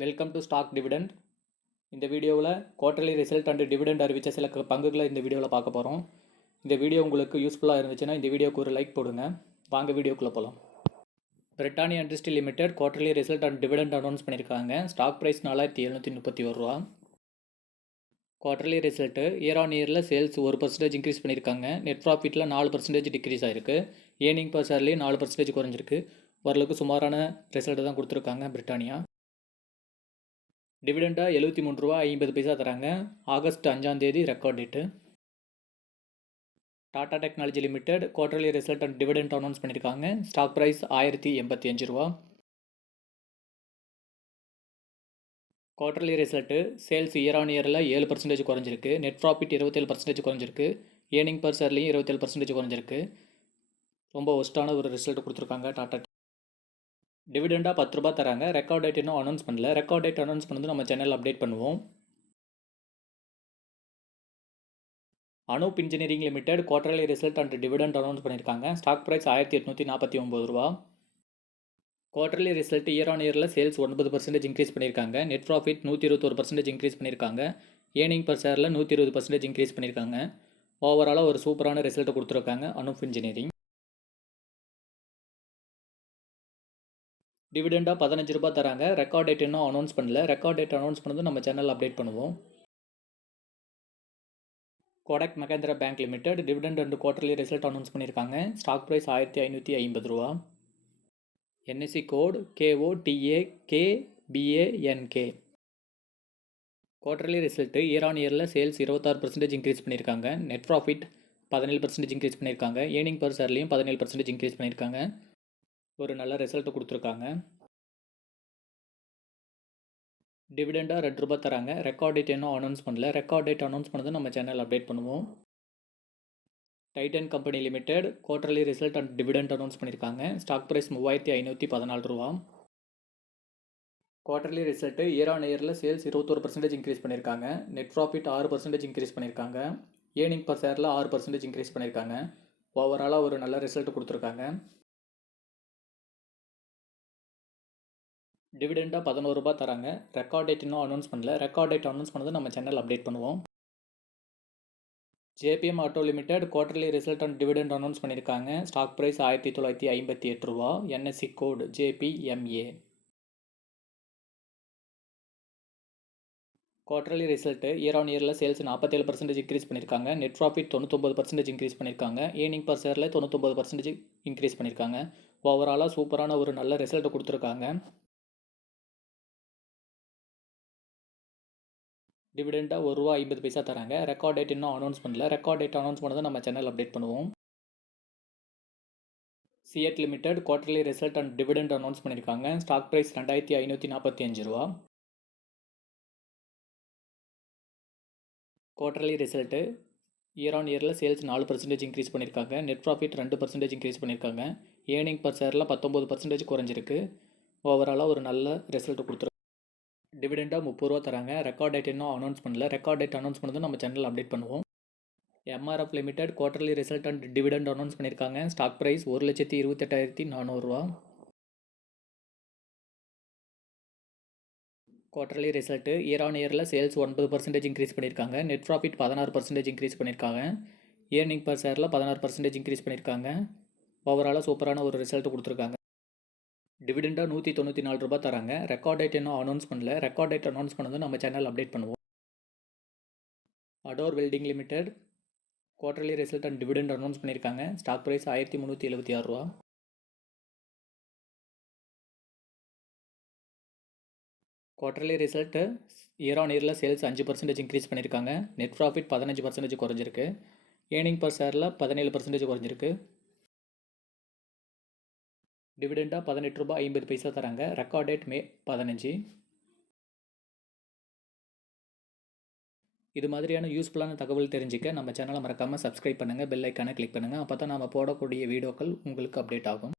Welcome to stock dividend. இந்த வீடியோவில் quarterly result and dividend அறிவித்த சில பங்குகளை இந்த வீடியோவில் பார்க்க போகிறோம். இந்த வீடியோ உங்களுக்கு யூஸ்ஃபுல்லாக இருந்துச்சுன்னா இந்த வீடியோக்கு ஒரு லைக் போடுங்க. வாங்க வீடியோக்குள்ளே போகலாம். Britannia industry limited quarterly result and dividend announce பண்ணியிருக்காங்க. ஸ்டாக் ப்ரைஸ் 4731 ரூபா. குவார்டர்லி ரிசல்ட்டு இயர் ஆன் இயரில் சேல்ஸ் 1% இன்க்ரீஸ் பண்ணியிருக்காங்க. நெட் ப்ராஃபிட்டில் 4% டிக்ரீஸ் ஆகிருக்கு. ஏர்னிங் பர் ஷேர்லேயும் 4% குறைஞ்சிருக்கு. ஓரளவுக்கு சுமாரான ரிசல்ட்டு தான் கொடுத்துருக்காங்க பிரிட்டானியா. டிவிடெண்டாக 73 ரூபா 50 தராங்க. ஆகஸ்ட் 5ஆம் தேதி record date. Tata technology limited quarterly result and dividend announce பண்ணியிருக்காங்க. ஸ்டாக் ப்ரைஸ் 1085 ரூபா. Quarterly result sales year on இயரில் 7% குறைஞ்சிருக்கு. நெட் ப்ராஃபிட் 27% குறைஞ்சிருக்கு. ஏர்னிங் பர் ஷேர்லேயும் 27% குறைஞ்சிருக்கு. ரொம்ப ஒஸ்ட்டான ஒரு ரிசல்ட் கொடுத்துருக்காங்க டாடா. டிவிடெண்டாக 10 ரூபா தராங்க. ரெக்கார்ட் டேட் இன்னும் அனௌன்ஸ் பண்ணல. ரெக்கார்ட் டேட் அனௌன்ஸ் பண்ணது நம்ம சேனல் அப்டேட் பண்ணுவோம். Anoop engineering limited quarterly result and dividend announce பண்ணியிருக்காங்க. ஸ்டாக் ப்ரைஸ் 1849 ரூபா. குவார்டர்லி ரிசல்ட் இயர் ஆன் இயரில் சேல்ஸ் 9% இன்க்ரீஸ் பண்ணியிருக்காங்க. நெட் ப்ராஃபிட் 121% இன்க்ரீஸ் பண்ணியிருக்காங்க. ஏர்னிங் பர் ஷேரில் 120% இன்க்ரீஸ் பண்ணியிருக்காங்க. ஓவராலாக ஒரு சூப்பரான ரிசல்ட்டை கொடுத்துருக்காங்க அனூப் இன்ஜினியரிங். டிவிடெண்டாக 15 ரூபா தராங்க. ரெக்கார்ட் டேட் இன்னும் அனௌன்ஸ் பண்ணல. ரெக்கார்ட் டேட் அனௌன்ஸ் பண்ணது நம்ம சேனல் அப்டேட் பண்ணுவோம். Kotak Mahindra bank limited dividend and quarterly result announce பண்ணியிருக்காங்க. ஸ்டாக் ப்ரைஸ் 1550 ரூபா. NSE code KOTAKBANK. Quarterly result year on இயரில் சேல்ஸ் 26% இன்க்ரீஸ் பண்ணியிருக்காங்க. நெட் ப்ராஃபிட் 17% இன்க்ரீஸ் பண்ணியிருக்காங்க. ஏர்னிங் பர் ஷேர்லையும் 17% இன்க்ரீஸ் பண்ணியிருக்காங்க. ஒரு நல்ல ரிசல்ட் கொடுத்துருக்காங்க. டிவிடெண்டாக 2 ரூபா தராங்க. ரெக்கார்ட் டேட் இன்னும் அனௌன்ஸ் பண்ணல. ரெக்கார்ட் டேட் அனௌன்ஸ் பண்ணது நம்ம சேனல் அப்டேட் பண்ணுவோம். Titan company limited quarterly result and dividend announce பண்ணியிருக்காங்க. ஸ்டாக் ப்ரைஸ் 3514 ரூபா. குவார்டர்லி ரிசல்ட்டு இயர் ஆன் இயரில் சேல்ஸ் 21% இன்க்ரீஸ் பண்ணியிருக்காங்க. நெட் ப்ராஃபிட் 6% இன்க்ரீஸ் பண்ணியிருக்காங்க. ஏர்னிங் பர் ஷேரில் 6% இன்க்ரீஸ் பண்ணியிருக்காங்க. ஓவராலாக ஒரு நல்ல ரிசல்ட் கொடுத்துருக்காங்க. டிவிடெண்டாக 11 ரூபா தராங்க. ரெக்கார்ட் டேட் இன்னும் அனௌன்ஸ் பண்ணல. ரெக்கார்ட் டேட் அனௌன்ஸ் பண்ணது நம்ம சேனல் அப்டேட் பண்ணுவோம். JPM auto limited quarterly result and dividend announce பண்ணியிருக்காங்க. ஸ்டாக் ப்ரைஸ் 1958 ரூபா. NSE code JPMA. Quarterly result year on இயரில் சேல்ஸ் 47% இன்க்ரீஸ் பண்ணியிருக்காங்க. நெட் ப்ராஃபிட் 99% இன்க்ரீஸ் பண்ணியிருக்காங்க. ஏர்னிங் பர் ஷேரில் 99% இன்க்ரீஸ் பண்ணியிருக்காங்க. ஓவராலாக சூப்பரான ஒரு நல்ல ரிசல்ட்டை கொடுத்துருக்காங்க. டிவிடெண்டாக 1 ரூபா 50 தராங்க. ரெக்கார்ட் டேட் இன்னும் அனௌன்ஸ் பண்ணல. ரெக்கார்ட் டேட் அனௌன்ஸ் பண்ணதை நம்ம சேனல் அப்டேட் பண்ணுவோம். CEAT limited quarterly result and dividend announce பண்ணியிருக்காங்க. ஸ்டாக் ப்ரைஸ் 2545 ரூபா. குவார்டர்லி ரிசல்ட்டு இயர் ஆன் இயரில் சேல்ஸ் 4% இன்க்ரீஸ் பண்ணியிருக்காங்க. நெட் ப்ராஃபிட் 2% இன்க்ரீஸ் பண்ணியிருக்காங்க. ஏர்னிங் பர் ஷேரில் 19% குறைஞ்சிருக்கு. ஓவராலாக ஒரு நல்ல ரிசல்ட் கொடுத்துருக்கு. டிவிடெண்டாக 30 ரூபா தராங்க. ரெக்கார்ட் டேட் இன்னும் அனௌன்ஸ் பண்ணல. ரெக்கார்ட் டேட் அனௌன்ஸ் பண்ணது நம்ம சேனல் அப்டேட் பண்ணுவோம். MRF limited quarterly result and dividend announce பண்ணியிருக்காங்க. ஸ்டாக் ப்ரைஸ் 1,28,400 ரூபா. குவார்டர்லி ரிசல்ட்டு இயர் ஆன் இயரில் சேல்ஸ் 9% இன்க்ரீஸ் பண்ணியிருக்காங்க. நெட் ப்ராஃபிட் 16% இன்க்ரீஸ் பண்ணியிருக்காங்க. ஏர்னிங் பர் ஷேரில் 16% இன்க்ரீஸ் பண்ணியிருக்காங்க. ஓவராலாக சூப்பரான ஒரு ரிசல்ட் கொடுத்துருக்காங்க. டிவிடெண்டாக 194 ரூபா தராங்க. ரெக்கார்ட் டேட் இன்னும் அனௌன்ஸ் பண்ணல. ரெக்கார்ட் டேட் அனௌன்ஸ் பண்ணது நம்ம சேனல் அப்டேட் பண்ணுவோம். Adore welding limited quarterly result and dividend announce பண்ணியிருக்காங்க. ஸ்டாக் ப்ரைஸ் 1376 ரூபா. குவார்டர்லி ரிசல்ட்டு இயர் ஆன் இயரில் சேல்ஸ் 5% இன்க்ரீஸ் பண்ணியிருக்காங்க. நெட் ப்ராஃபிட் 15% குறைஞ்சிருக்கு. ஏர்னிங் பர் ஷேரில் 17% குறைஞ்சிருக்கு. டிவிடெண்டாக 18 ரூபா 50 தராங்க. ரெக்கார்ட் டேட் மே 15. இது மாதிரியான யூஸ்ஃபுல்லான தகவல் தெரிஞ்சிக்க நம்ம சேனலை மறக்காமல் சப்ஸ்கிரைப் பண்ணுங்கள். பெல் ஐக்கானை கிளிக் பண்ணுங்கள். அப்போ தான் நம்ம போடக்கூடிய வீடியோக்கள் உங்களுக்கு அப்டேட் ஆகும்.